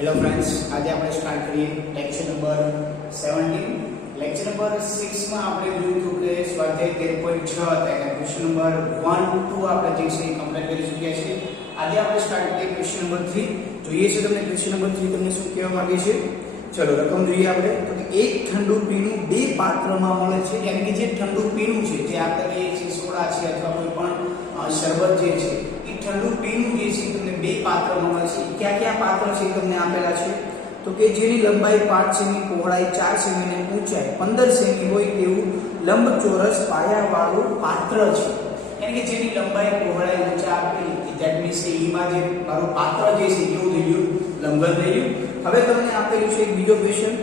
Hello friends, आज आप start करिए लेक्चर नंबर 17। लेक्चर नंबर 6 में આપણે જોયું હતું કે સ્વાધ્યાય 13.6 હતા અને ક્વેશ્ચન નંબર 1 2 આપણે જે છે કમ્પ્લીટ કરી ચૂક્યા છે। આજે આપણે સ્ટાર્ટ કરીએ ક્વેશ્ચન નંબર 3। જોઈએ છે તમને ક્વેશ્ચન નંબર 3 તમને શું કહેવા માંગે છે। ચલો રકમ જોઈએ આપણે તો કે એક ઠંડુ પીણું બે પાત્રમાં મળે છે, એટલે કે જે ઠંડુ પીણું છે જે આપણે છે સોડા છે અથવા કોઈ પણ શરબત જે છે એ ઠંડુ પીણું જે છે તમને બે પાત્રમાં મળે છે। ક્યાં ક્યાં પાત્ર છે તમને આપેલા છે તો કે જેની લંબાઈ 5 સેમી, પહોળાઈ 4 સેમી અને ઊંચાઈ 15 સેમી હોય તેવું લંબચોરસ પાયાવાળું પાત્ર છે। એટલે કે જેની લંબાઈ, પહોળાઈ, ઊંચાઈ આપેલી, ધેટ મીન્સ કે ઈમાં જે મારું પાત્ર જે છે કેવું થઈ ગયું, લંબન થઈ ગયું। હવે તમને આપેલું છે એક બીજો ક્વેશ્ચન,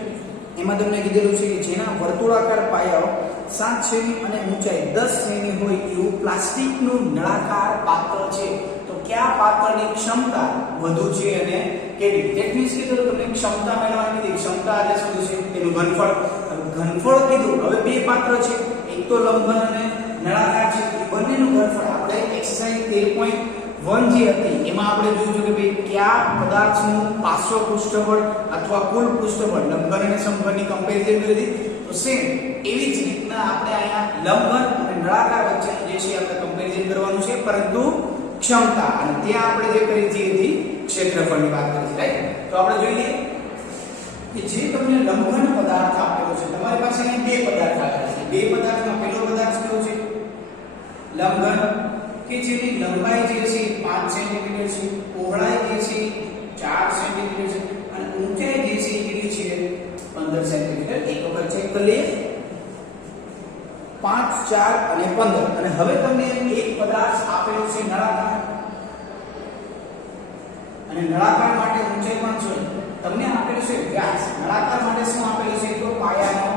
એમાં તમને કીધેલું છે કે જેના વર્તુળાકાર પાયાઓ 7 સેમી અને ઊંચાઈ 10 સેમી હોય એવું પ્લાસ્ટિકનું નળાકાર પાત્ર છે। તો કયા પાત્રની ક્ષમતા વધુ છે અને કેવી? ધેટ મીન્સ કે તમને ક્ષમતા મેળવવાની કીધી, ક્ષમતા એટલે શું છે તેનું ઘનફળ। ઘનફળ કીધું, હવે બે પાત્ર છે, એક તો લંબન અને નળાકાર છે, બંનેનું ઘનફળ આપણે એક્સરસાઇઝ 13.1 જે હતી એમાં આપણે જોયું કે ભાઈ કયા પદાર્થનું પાર્શ્વ પૃષ્ઠબળ અથવા કુલ પૃષ્ઠબળ લંબન અને સમઘનની કમ્પેરિઝન કરી હતી। તો સેમ એવી જ રીતના આપણે અહીંયા લંબન અને નળાકાર વચ્ચેનું જે છે આપણે કમ્પેરિઝન કરવાનું છે, પરંતુ ક્ષમતા અને ત્યાં આપણે જે કરી હતી ક્ષેત્રફળની વાત કરી છે, રાઈટ। તો આપણે જોઈએ કે જે તમને લંબઘન પદાર્થ આપેલો છે, તમારી પાસે અહીં બે પદાર્થ આપેલા છે। બે પદાર્થમાં પહેલો પદાર્થ કયો છે? લંબઘન, કે જેની લંબાઈ જે છે 5 સેન્ટીમીટર છે, પહોળાઈ જે છે 4 સેન્ટીમીટર છે અને ઊંચાઈ જે છે કેટલી છે 15 સેન્ટીમીટર। એક વખત ચેક કરી લઈએ, 5 4 અને 15। અને હવે તમને એક પદાર્થ આપેલો છે નળાકાર, અને નળાકાર માટે ઊંચાઈ પણ છે, તમને આપેલું છે વ્યાસ। નળાકાર માટે શું આપેલું છે તો પાયાનો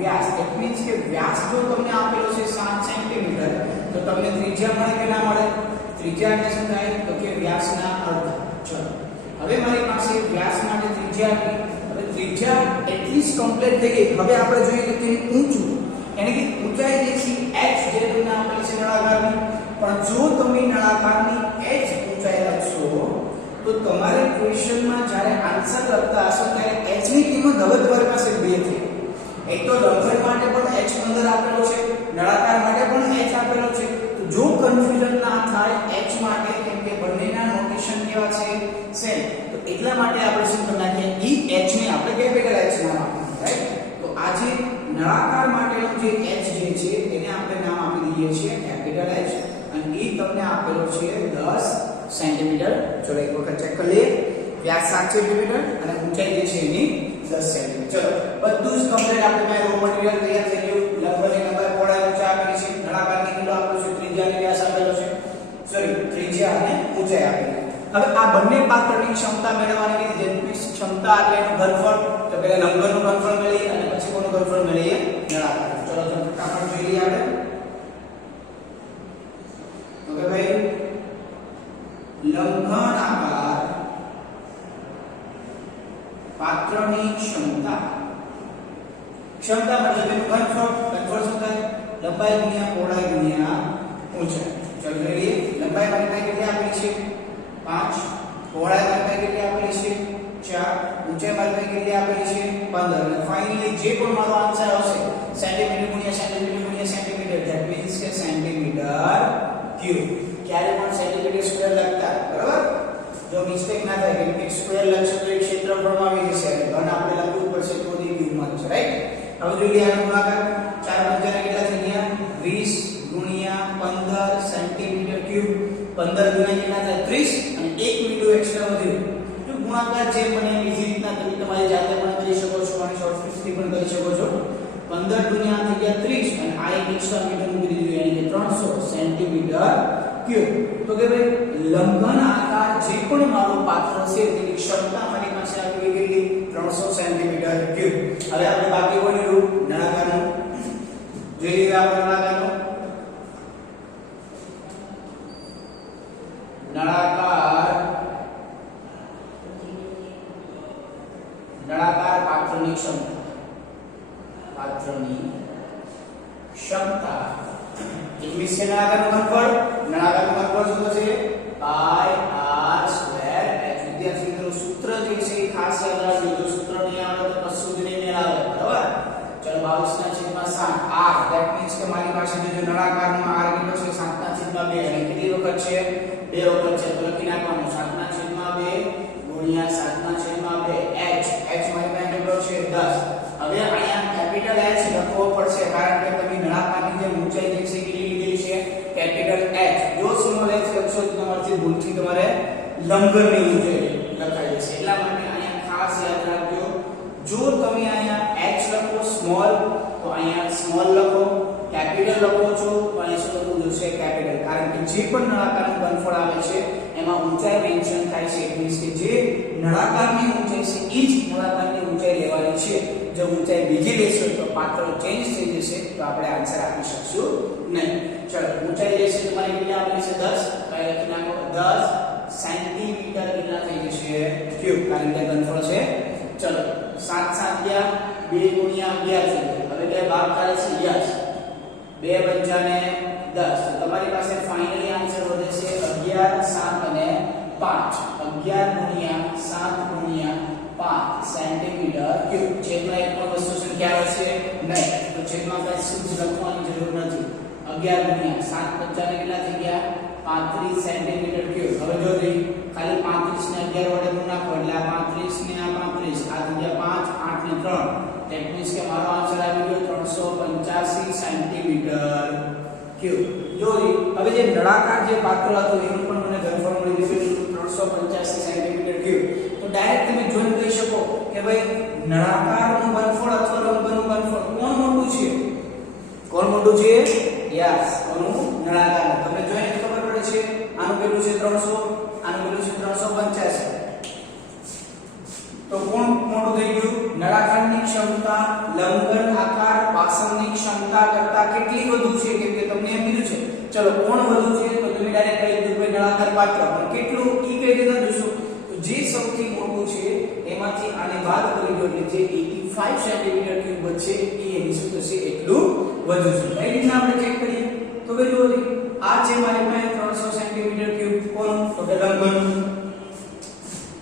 વ્યાસ। ધેટ મીન્સ કે વ્યાસ જો તમને આપેલો છે 7 સેન્ટીમીટર તો તમને ત્રિજ્યા મળે કે ના મળે? ત્રિજ્યા એટલે શું થાય તો કે વ્યાસના અર્ધ। ચલો હવે મારી પાસે વ્યાસ માટે ત્રિજ્યા આપી, હવે ત્રિજ્યા એટલી જ કમ્પ્લીટ થઈ ગઈ। હવે આપણે જોઈએ કે તેની ઊંચું એટલે કે ઊંચાઈ જે છે h જે તમને આપેલી છે નળાકારની, પણ જો તમે નળાકારની h ઊંચાઈ લખશો તો તમારે ક્વેશ્ચનમાં જ્યારે આન્સર લખતા હશો ત્યારે h ની કિંમત હવે તમારી પાસે બે છે। એક તો લંબઘન માટે પણ h 15 આપેલો છે, નળાકાર માટે પણ h આપેલો છે। તો જો કન્ફ્યુઝન ના થાય h માટે, કેમ કે બંનેના નોટેશન કેવા છે સેમ, તો એટલા માટે આપણે શું કરી નાખીએ ઈ h ને આપણે કેપિટલ h નામ આપીએ, રાઈટ। તો આ જે નળાકાર માટેનો જે h જે છે એને આપણે નામ આપી દઈએ છીએ કેપિટલ h, અને ઈ તમને આપેલો છે 10 સેન્ટીમીટર। ચલો એક વખત ચેક કરી લઈએ, વ્યાસ 7 સેન્ટીમીટર અને ઊંચાઈ જે છે એની 10 સેન્ટીમીટર। ચલો બધું જ કમ્પ્લીટ આપણે પાસે રો મટીરીયલ તૈયાર થઈ ગયું। લંબાઈ, નંબર, પહોળાઈ, ઊંચાઈ આપેલી છે, નળાકારની કિલો આપેલો છે, ત્રિજ્યા અને વ્યાસ આપેલો છે, સોરી ત્રિજ્યા અને ઊંચાઈ આપેલી છે। હવે આ બંને પાત્રની ક્ષમતા મેળવવાની રીતે જેની ક્ષમતા એટલે એનું ઘનફળ, તો પહેલા લંબનનું ઘનફળ મેળવીએ અને પછી કોનું ઘનફળ મેળવીએ? નળાકાર। ચલો તો ફટાફટ જોઈ લઈએ આપણે। ઓકે ભાઈ, લંબઘન આકાર પાત્રની ક્ષમતા, ક્ષમતા મતલબ એનું ઘનફળ, ઘનફળ શું થાય? લંબાઈ ગુણ્યા પહોળાઈ ગુણ્યા ઊંચાઈ। ચલો જોઈ લઈએ, લંબાઈ મારી પાસે કેટલી આપેલી છે 5, પહોળાઈ મારી પાસે કેટલી આપેલી છે 4, ઊંચાઈ મારી પાસે કેટલી આપેલી છે 15। અને ફાઇનલી જે પણ મારો આન્સર આવશે સેન્ટીમીટર ગુણ્યા સેન્ટીમીટર ગુણ્યા સેન્ટીમીટર, ધેટ મીન્સ કે સેન્ટીમીટર ક્યુબ। ક્યારે પણ સેન્ટીમીટર સ્ક્વેર લખતા, બરાબર? જો મિસ્ટેક ના થાય કે સ્ક્વેર લખશો તો એક ક્ષેત્રફળમાં આવી જશે, અને ઘન આપણે લખવું પડશે તો એ ક્યુબમાં છે, રાઈટ। હવે જોઈ લઈએ આનો ગુણાકાર, 4 5 કેટલા થઈ ગયા 20 ગુણ્યા 15 સેન્ટીમીટર ક્યુબ। 15 ગુણ્યા કેટલા થાય 30, અને 1 મીટર એક્સ્ટ્રા વધ્યું। તો ગુણાકાર જે બને ઈઝી રીતના તમે તમારી જાતે પણ કરી શકો છો અને શોર્ટકટથી પણ કરી શકો છો। 15 ગુણ્યા થઈ ગયા 30 અને આ એક એક્સ્ટ્રા મીટર મૂકી દીધું, એટલે કે 300 સેન્ટીમીટર ક્યુબ। તો કે ભાઈ લંબઘન આકાર જે પણ મારો પાત્ર છે તેની ક્ષમતા મારી પાસે આવી ગઈ 300 સેન્ટીમીટર ક્યુબ। હવે આપણે બાકી કોઈ રહ્યું નળાકારનું, જોઈ લઈએ આપણે નળાકારનું। નળાકાર પાત્રની ક્ષમતા, પાત્રની ક્ષમતા એક વિશે નળાકારનું ઘનફળ, નળાકારનું ઘનફળ શું થશે પાઈ r સ્ક્વેર h। વિદ્યાર્થી મિત્રો સૂત્ર જે છે નળાકારનો r કેટલો છે 7/2 અને કેટલી વખત છે 2 વખત છે તો લખી નાખવાનું 7/2 ગુણ્યા 7/2 h મારી પાસે કેટલો છે 10. હવે અહીંયા કેપિટલ H લખવો પડશે કારણ કે તમે નળાકારની જે ઊંચાઈ જે છે કેટલી લીધેલી છે કેપિટલ H. જો સ્મોલ h લખશો તો તમારાથી ભૂલથી તમારે લંબઘનની ઊંચાઈ લખાઈ જશે. એટલા માટે અહીંયા ખાસ યાદ રાખજો, જો તમે અહીંયા h લખો સ્મોલ તો અહીંયા સ્મોલ લખો, કેપિટલ લખો છો તો અહીંયા શું લખવું જોશે કેપિટલ, કારણ કે જે પણ નળાકારનું ઘનફળ આવે છે એમાં ઊંચાઈ મેન્શન થાય છે. એટલે કે જે નળાકારની ઊંચાઈ છે એ જ નળાકારની ઊંચાઈ લેવાની છે. જો ઊંચાઈ બીજી લેશો તો પાત્ર ચેન્જ થઈ જશે તો આપણે આન્સર આપી શકશું નહીં. ચલો ઊંચાઈ લેશે તમારી કેટલી આપેલી છે 10, તો લખી નાખો 10 સેન્ટીમીટર કેટલા થઈ જશે ક્યુબ, કારણ કે ઘનફળ છે. ચલો 7 7 ગયા 2 ગુણ્યા 11 છે. હવે બે ભાગ કરે છે 2 પંચા ને 10, તો તમારી પાસે ફાઇનલી આન્સર વધે છે 11 7 અને 5. 11 ગુણ્યા 7 ગુણ્યા 5 સેન્ટીમીટર ક્યુબ. છેદમાં એક પણ વસ્તુ સંખ્યા આવે છે નહીં, તો છેદમાં કઈ શુદ્ધ લખવાની જરૂર નથી. 11 ગુણ્યા 7 પંચા ને કેટલા થઈ ગયા 35 સેન્ટીમીટર ક્યુબ. હવે જો ખાલી 35 ને 11 વડે ગુણ નાખો એટલે આ 35 ને આ 35 આ થઈ ગયા 5 8 ને 3, ધેટ મીન્સ કે મારો આન્સર આવી ગયો 385 સેન્ટીમીટર ક્યુબ. જો હવે જે નળાકાર જે પાત્ર હતું એનું પણ મને ઘનફળ મળી ગયું 385 સેન્ટીમીટર ક્યુબ. તો ડાયરેક્ટ તમે જોઈન કરી શકો કે ભાઈ નળાકારનું ઘનફળ અથવા લંબનું ઘનફળ કોણ મોટું છે, કોણ મોટું છે? યસ, કોનું? નળાકાર. તમને જોઈને ખબર પડે છે આનું કેટલું છે 300, આનું કેટલું છે 385. તો કોણ મોટું થઈ ગયું? નળાકારની ક્ષમતા લંબઘન આકાર પાસમની ક્ષમતા કરતા કેટલી વધુ છે? કેમ કે તમને એમ કીધું છે. ચલો કોણ વધુ છે તો તમે ડાયરેક્ટ કહી દીધું ભાઈ નળાકાર પાત્ર, પણ કેટલું ઈ કઈ રીતે જોશો? તો જે સૌથી મોટું છે એમાંથી આને બાદ કરી દો એટલે જે 85 સેન્ટીમીટર ક્યુબ વચ્ચે એ એની શું થશે એટલું વધુ છે. કઈ રીતના આપણે ચેક કરીએ તો ભાઈ જો આ છે મારી પાસે 300 સેન્ટીમીટર ક્યુબ, કોણ? તો કે લંબઘન.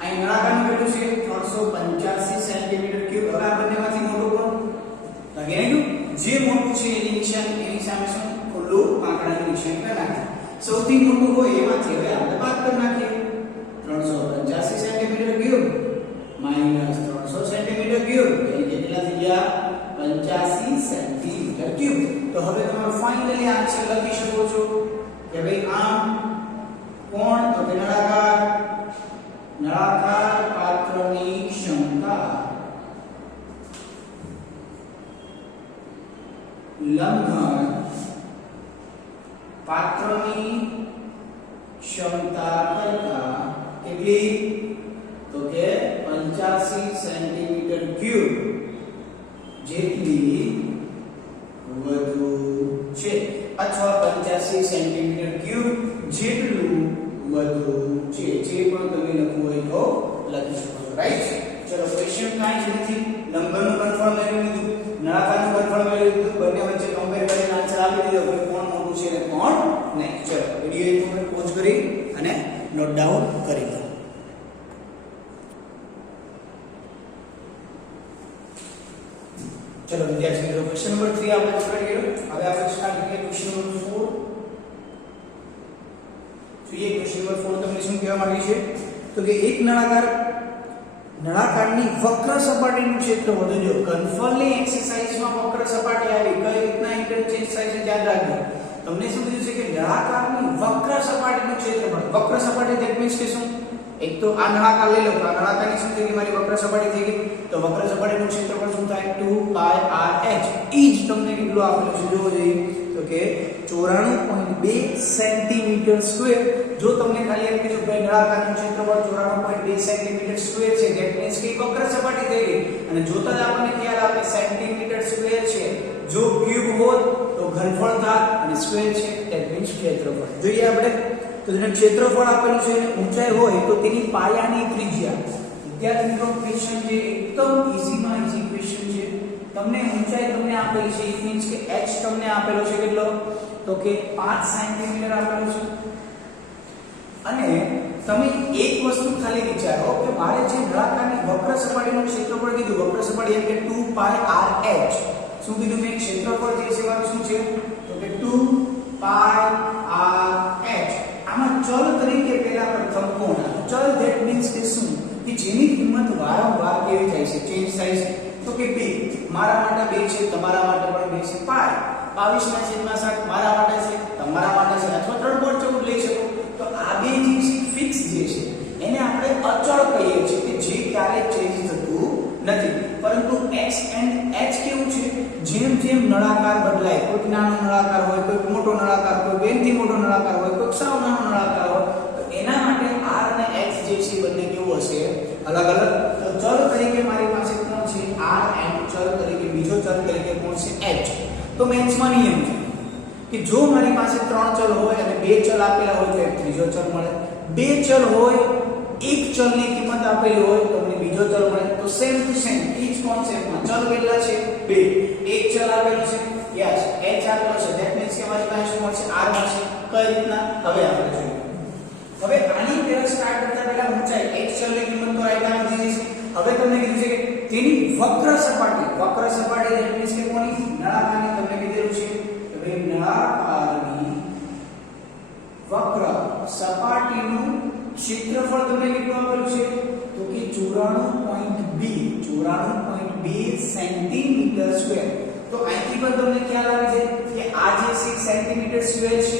અહીં નળાકારનું કેટલું છે 385 સેન્ટીમીટર ક્યુબ. હવે આ બંનેમાંથી મોટું કોણ? લાગે ને જે મોટું છે એની નિશાની એની સામે શું ખુલ્લું આંકડાની નિશાની કરી નાખી. સૌથી મોટું હોય એમાંથી હવે આપણે બાદ કરી નાખીએ. 385 centimetre cube minus 300 centimetre cube એટલે કેટલા થઈ ગયા 85 સેન્ટીમીટર ક્યુબ. તો હવે તમારો ફાઇનલી આન્સર લખી શકો છો કે ભાઈ આમ કોણ? તો કે નળાકાર પાત્રની ક્ષમતા લંબઘન પાત્રની ક્ષમતા કરતા કેટલી? તો કે 85 સેન્ટીમીટર ક્યુબ જેટલી વધુ છે, અથવા 85 સેન્ટીમીટર ક્યુબ જેટલું વધુ છે. જે પણ તમે લખવું હોય તો લખી શકો છો. રાઈટ? ચલો ક્વેશ્ચન કાંઈ જ નથી. લંબઘનનું ઘનફળ મેળવી લીધું, નળાકારનું ઘનફળ મેળવી લીધું, બંને વચ્ચે કમ્પેર કરીને આન્સર આપી દીધો કે કોણ મોટું છે અને કોણ નહીં. ચલો વિડિયો એક વખત પોઝ કરી અને નોટ ડાઉન કરી લો. चलो विद्यार्थी मित्रों क्वेश्चन नंबर 3 આપણે કરીએ. હવે આપણે સ્ટાર્ટ કરીએ ક્વેશ્ચન નંબર 4. જોઈએ ક્વેશ્ચન નંબર 4 તમને શું કહેવા માંગે છે? તો કે એક નળાકારની વક્ર સપાટીનું ક્ષેત્ર વધુ. જો ઘનફળની એક્સરસાઇઝમાં વક્ર સપાટી આવી કઈ રીતના ઇન્ટરચેન્જ થાય છે ધ્યાન રાખજો. તમને શું કીધું છે કે નળાકારની વક્ર સપાટીનું ક્ષેત્રફળ. વક્ર સપાટી ધેટ મીન્સ કે શું? એક તો આ નળાકાર લઈ લો તો આ નળાકારની શું થઈ ગઈ મારી વક્ર સપાટી થઈ ગઈ. તો વક્ર સપાટીનું ક્ષેત્રફળ શું થાય 2πrh. ઈ જ તમને કેટલું આપેલું છે જોવો જોઈએ તો કે 94.2 સેન્ટીમીટર સ્ક્વેર. જો તમને ખાલી એમ કીધું કે નળાકારનું ક્ષેત્રફળ 94.2 સેન્ટીમીટર સ્ક્વેર છે ધેટ મીન્સ કે વક્ર સપાટી થઈ ગઈ અને જોતા જ આપણને ખ્યાલ આવે સેન્ટીમીટર સ્ક્વેર છે. જો ક્યુબ હોત તો ઘનફળ થાત અને સ્ક્વેર છે ધેટ મીન્સ ક્ષેત્રફળ. જોઈએ આપણે તો જેને ક્ષેત્રફળ આપેલું છે અને ઊંચાઈ હોય તો તેની પાયાની ત્રિજ્યા. વિદ્યાર્થી મિત્રો ક્વેશ્ચન જે એકદમ ઈઝીમાં ઈઝી ક્વેશ્ચન છે. તમને ઊંચાઈ તમને આપેલી છે ઇટ મીન્સ કે h તમને આપેલો છે કેટલો? તો કે 5 સેન્ટીમીટર આપેલો છે. અને તમે એક વસ્તુ ખાલી વિચારો કે મારે જે નળાકારની વક્ર સપાટીનું ક્ષેત્રફળ કીધું, વક્ર સપાટી એટલે 2πrh. શું કીધું મેં? ક્ષેત્રફળ જે છે મારું શું છે? તો કે 2 પાઈ આર એચ. આમાં ચલ તરીકે પહેલા પ્રથમ કોણ? ચલ ધેટ મીન્સ કે શું કે જેની કિંમત વારંવાર કેવી થાય છે, ચેન્જ થાય છે. તો કે 2 મારા માટે 2 છે, તમારા માટે પણ 2 છે. પાઈ 22/7 મારા માટે છે, તમારા માટે છે, અથવા 3.14 લઈ શકો. તો આ બે જે છે ફિક્સ જે છે એને આપણે અચળ કહીએ છીએ કે જે ક્યારેય ચેન્જ થતું નથી. પરંતુ x and h કેવું છે, જેમ જેમ નળાકાર બદલાય, કોઈક નાનો નળાકાર હોય, કોઈક મોટો નળાકાર હોય, બેનથી મોટો નળાકાર હોય, કોઈક સાવ નાનો નળાકાર હોય, તો એના માટે r અને h જે છે બંને કેવું હશે, અલગ અલગ. તો ચલ તરીકે મારી પાસે કોણ છે, r, and ચલ તરીકે બીજો ચલ તરીકે કોણ છે, h. તો મેથ્સમાં નિયમ છે કે જો મારી પાસે 3 ચલ હોય અને 2 ચલ આપેલા હોય તો એક ત્રીજો ચલ મળે. 2 ચલ હોય, એક ચલની કિંમત આપેલી હોય તો મને બીજો ચલ મળે. તો સેમ ટુ સેમ ઈ જ કોન્સેપ્ટમાં ચલ કેટલા છે, 2. એક ચલ આપેલો છે, યસ, h આપેલો છે, ધેટ મીન્સ કે મારી પાસે શું મળશે, r મળશે. કઈ રીતના, હવે આપણે જોઈએ. હવે આની પહેલા સ્ટાર્ટ કરતા પહેલા ઊંચાઈ, એક ચલની કિંમત તો રાઈટ આમ દીધી છે. હવે તમને કીધું છે કે તેની વક્ર સપાટી ધેટ મીન્સ કે કોની, નળાકારની. તમને કીધેલું છે કે ભાઈ નળાકારની વક્ર સપાટીનું ક્ષેત્રફળ તમને કેટલું આપેલું છે, તો કે 94.2 સેન્ટીમીટર સ્ક્વેર. તો અહીંથી પણ તમને ખ્યાલ આવે છે કે આ જે 6 સેન્ટીમીટર સ્ક્વેર છે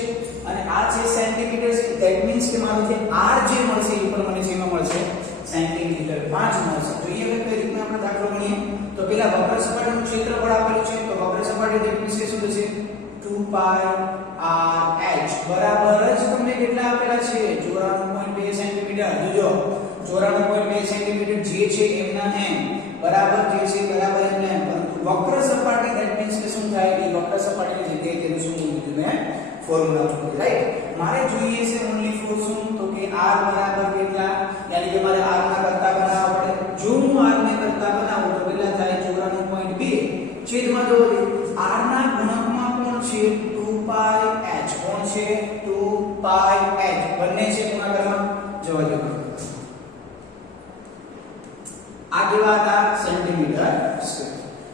અને આ જે સેન્ટીમીટર છે, ધેટ મીન્સ કે મારું જે r જે મળશે એ પણ મને જેમાં મળશે સેન્ટીમીટર 5 મળશે. જોઈએ હવે કઈ રીતના આપણે દાખલો ગણીએ. તો પેલા વક્ર સપાટીનું ક્ષેત્રફળ આપેલું છે, તો વક્ર સપાટી ધેટ મીન્સ કે શું થશે, 2 પાઈ r h બરાબર જ તમને કેટલા આપેલા છે, 94.2 સેન્ટીમીટર. જોજો 94.2 સેન્ટીમીટર જે છે એમના એમ બરાબર જે છે બરાબર એમના એમ. પરંતુ વક્ર સપાટી ધેટ મીન્સ કે શું થાય, એ વક્ર સપાટીની જગ્યાએ તેનું શું મૂકી મેં ફોર્મ્યુલા મૂકી, રાઈટ. મારે જોઈએ છે ઓન્લી ફોર શું, તો કે r બરાબર કેટલા, યાની કે મારે r ના કરતા બનાવવા પડે. જો હું r ને કરતા બનાવું તો કેટલા થાય, 94.2 છેદમાં જો r ના ગુણકમાં કોણ છે, 2 પાઈ h. કોણ છે, 2 પાઈ h. બંને છે ગુણાકારમાં જવા દો. આ કેવા હતા, સેન્ટીમીટર સ્ક્વેર.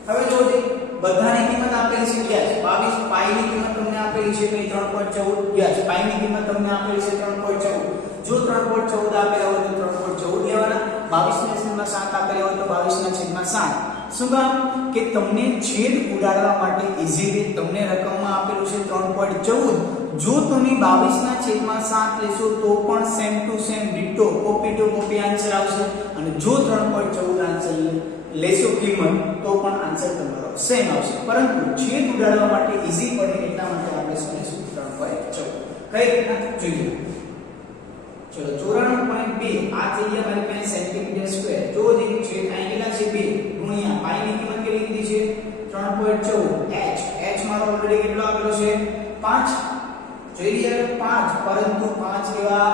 હવે જોજો બધાની કિંમત આપેલી છે, યસ 22. પાઈ ની કિંમત તમને આપેલી છે કઈ 3.14, યસ પાઈ ની કિંમત તમને આપેલી છે 3.14. જો 3.14 આપેલા હોય તો 3.14 લેવાના, 22/7 આપેલા હોય તો 22/7. શું કામ કે તમને છેદ ઉડાડવા માટે ઈઝી રીત, તમને રકમમાં આપેલું છે 3.14. જો તમે 22/7 લેશો તો પણ same to same ditto, copy to copy answer આવશે. અને જો 3.14 આન્સર લેશો કિંમત તો પણ આન્સર તમારો સેમ આવશે. પરંતુ છેદ ઉડાડવા માટે ઈઝી પડે એટલા માટે આપણે શું લેશું, 3.14. કઈ રીતના જોઈએ, ચલો 94.2 આ થઈ ગયા મારી પાસે સેન્ટીમીટર સ્ક્વેર. જો દીધું છે અહીં કેટલા છે, 2 ગુણ્યા પાઈ ની કિંમત કેટલી કીધી છે, 3.14. h મારો ઓલરેડી કેટલો આપેલો છે, 5. જોઈ લઈએ 5, પરંતુ 5 કેવા,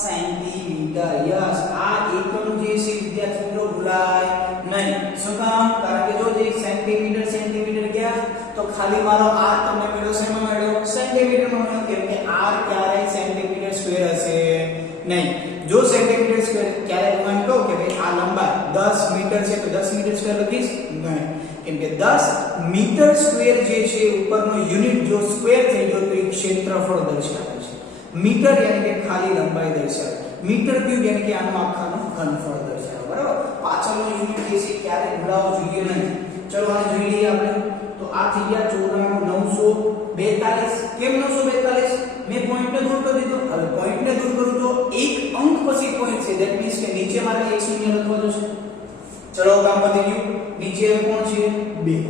સેન્ટીમીટર. યસ, આ એકમ જે છે વિદ્યાર્થી મિત્રો ભૂલાય નહીં. શું કામ, કારણ કે જો જે સેન્ટીમીટર ગયા તો ખાલી મારો r તમને મળ્યો શેમાં મળ્યો, સેન્ટીમીટરમાં મળ્યો. કેમ કે r ક્યારેય સેન્ટીમીટર સ્ક્વેર હશે નહીં. જો સેન્ટીમીટર સ્ક્વેર ક્યારે હું કહું કે ભાઈ આ લંબાઈ 10 મીટર છે તો 10 મીટર સ્ક્વેર લખીશ નહીં. કેમ કે 10 મીટર સ્ક્વેર જે છે ઉપરનો યુનિટ જો સ્ક્વેર થઈ ગયો તો એ ક્ષેત્રફળ દર્શાવે છે. મીટર યાની કે ખાલી લંબાઈ દર્શાવે, મીટર ક્યુબ યાની કે આનું આખાનું ઘનફળ દર્શાવે. બરાબર, પાછળનો યુનિટ જે છે ક્યારે ભૂલાવો જોઈએ નહીં. ચલો આને જોઈ લઈએ આપણે. તો આ થઈ ગયા 942. કેમ 942? મેં પોઈન્ટને દૂર કરી દીધો. હવે પોઈન્ટને દૂર કરું તો એક અંક પછી પોઈન્ટ છે, ધેટ મીન્સ કે નીચે મારે એક શૂન્ય લખવાનું છે. ચલો કામ પતી ગયું. નીચે કોણ છે, 2.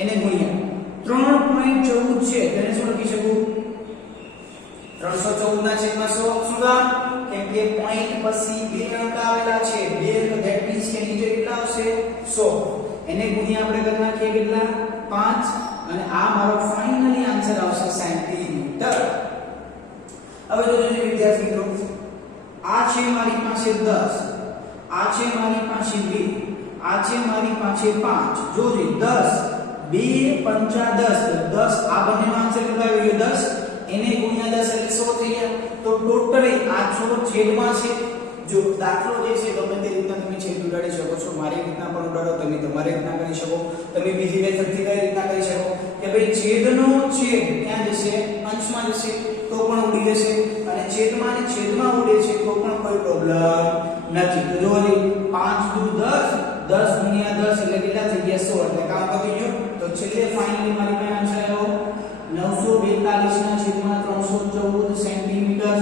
એને ગુણ્યા 3.14 છે, તેને શું લખી શકું, 314 ના છેદમાં 100. શું કામ, કેમ કે પોઈન્ટ પછી બે અંક આવેલા છે, 2 તો ધેટ મીન્સ કે નીચે કેટલા આવશે, 100. એને ગુણ્યા આપણે કરી નાખીએ કેટલા, 5. અને આ મારો ફાઇનલી આન્સર આવશે સેન્ટીમીટર. હવે જોજો વિદ્યાર્થી મિત્રો, આ છે મારી પાસે 10, આ છે મારી પાસે 2, આ છે મારી પાસે 5. જોજો 10 2 5 10, 10 આ બંનેનો આન્સર કેટલો આવ્યો, 10. એને ગુણ્યા 10 એટલે 100 થઈ ગયા. તો ટોટલી આ 100 છેદમાં છે. જો દાખલો જે છે ગમે તે રીતના તમે છેદ ઉડાડી શકો છો, મારી રીતના પણ ઉડાડો, તમે તમારી રીતના કરી શકો, તમે બીજી મેથડથી કઈ રીતના કરી શકો. કે ભાઈ છેદનો છેદ ક્યાં જશે અંશમાં જશે તો પણ ઉડી જશે અને છેદમાં અને છેદમાં ઉડે છે તો પણ કોઈ પ્રોબ્લેમ નથી તો જો 5 દુ 10 10 ગુણ્યા 10 એટલે કેટલા થઈ ગયા 100 એટલે કામ પતી ગયું તો છેલ્લે ફાઇનલી મારી પાસે આન્સર આવ્યો 942 ના છેદમાં 314 સેન્ટીમીટર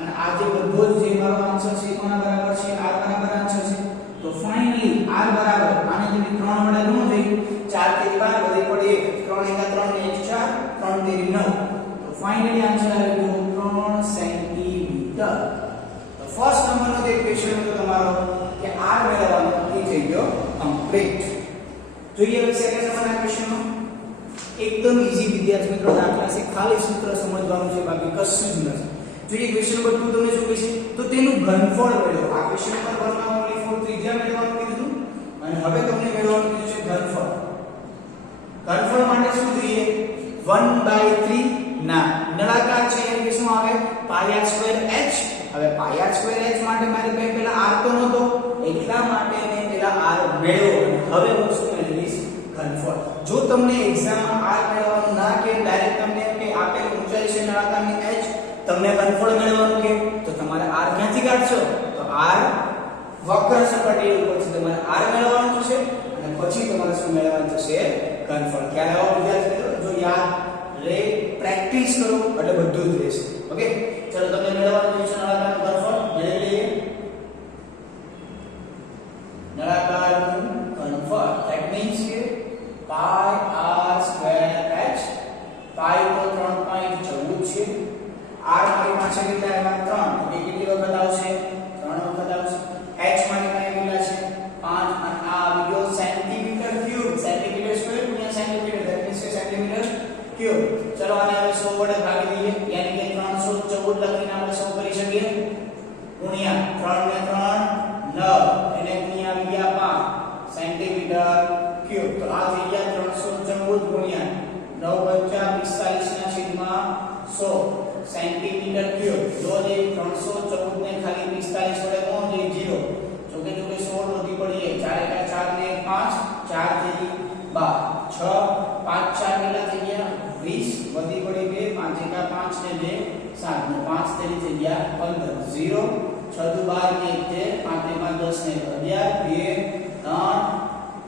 અને આ જે બધો જ જે મારો આન્સર છે કોના બરાબર છે r બરાબર આન્સર છે તો ફાઇનલી r બરાબર આને જે 3 વડે નો જઈ 4 તેરી 12 વધી પડી 3 એકા 3 ને 1 4 3 તેરી 9 તો ફાઇનલી આન્સર આવી ગયો 3 સેન્ટીમીટર તો ફર્સ્ટ નંબરનો જે ક્વેશ્ચન હતો તમારો કે r મેળવવાનો એ થઈ ગયો કમ્પ્લીટ જોઈએ હવે સેકન્ડ નંબરના ક્વેશ્ચનમાં એકદમ ઈઝી વિદ્યાર્થી મિત્રો દાખલા છે ખાલી સૂત્ર સમજવાનું છે બાકી કશું જ નથી જોઈએ ક્વેશ્ચન નંબર 2 તમને શું કહે છે તો તેનું ઘનફળ મેળવો આ ક્વેશ્ચન નંબર 1 માં ઓન્લી ફોર ત્રિજ્યા મેળવવાનું કીધું અને હવે તમને મેળવવાનું કીધું છે ઘનફળ ઘનફળ માટે શું જોઈએ 1/3 ના નળાકાર છે એટલે શું આવે πr²h હવે πr²h માટે મારી પાસે પહેલા r તો નહોતો એટલા માટે મેં પહેલા r મેળવ્યો હવે હું શું મેળવીશ ઘનફળ જો તમને એક્ઝામમાં r મેળવવાનું ના કે ડાયરેક્ટ તમને કે આપેલ ઊંચાઈ છે નળાકારની h તમને ઘનફળ મેળવવાનું કે તો તમારે r ક્યાંથી કાઢશો તો r વક્ર સપાટી ઉપરથી તમારે r મેળવવાનું થશે અને પછી તમારે શું મેળવવાનું થશે ઘનફળ ખ્યાલ આવ્યો વિદ્યાર્થી મિત્રો જો યાદ રે પ્રેક્ટિસ કરો એટલે બધું જ રહેશે ઓકે ચલો તમને મેળવવાનું છે નળાકારનું ઘનફળ મેળવી લઈએ નળાકારનું ઘનફળ that means કે pi r square h pi તો 3.14 છે r મારી પાસે કેટલા આવ્યા 3 તો કેટલી વખત આવશે 3 વખત આવશે h મારી પાસે કેટલા છે 5 અને આ આવી ગયો સેન્ટીમીટર ક્યુબ સેન્ટીમીટર સ્ક્વેર ગુણ્યા સેન્ટીમીટર that means કે સેન્ટીમીટર ક્યુબ ચલો આને હવે 100 વડે ભાગી દઈએ યાની કે 314 લખીને આપણે 100 કરી શકીએ ગુણ્યા 3 ને 3 9 એને ગુણ્યા આવી ગયા 5 સેન્ટીમીટર ક્યુબ તો આ થઈ ગયા 314 ગુણ્યા 9 45 ના છેદમાં 100 સેન્ટીમીટર ક્યુબ જો જે 314 ને ખાલી 45 વડે કોણ જઈ 0 જોકે જોકે 16 વધી પડીએ 4 એકા 4 ને 5 4 થી 12 6 5 4 કેટલા થઈ ગયા 20 વધી પડી 2 5 એકા 5 ને 2 7 ને 5 તેરી થઈ ગયા 15 0 6 દુ 12 ને 1 5 ને 10 ને 11 2 3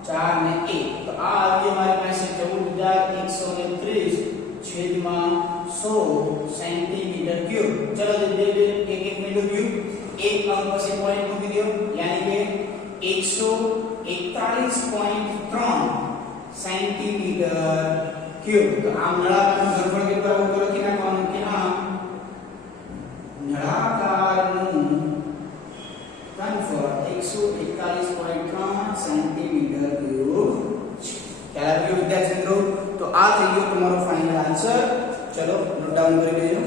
4 ને 1 તો આ આવી અમારી પાસે 14130 છેદમાં 100 સેન્ટીમીટર ક્યુબ ચલો જે બે એક એક મીટર ક્યુબ એક અંક પછી પોઈન્ટ મૂકી દો યાની કે 141.3 સેન્ટીમીટર ક્યુબ તો આમ નળાકારનું ઘનફળ કેટલું આવે તો લખી નાખવાનું કે આમ નળાકારનું ઘનફળ 141.3 સેન્ટીમીટર ક્યુબ ખ્યાલ આવ્યો વિદ્યાર્થી મિત્રો તો આ થઈ ગયો તમારો ફાઇનલ આન્સર ચલો નોટ ડાઉન કરી લેજો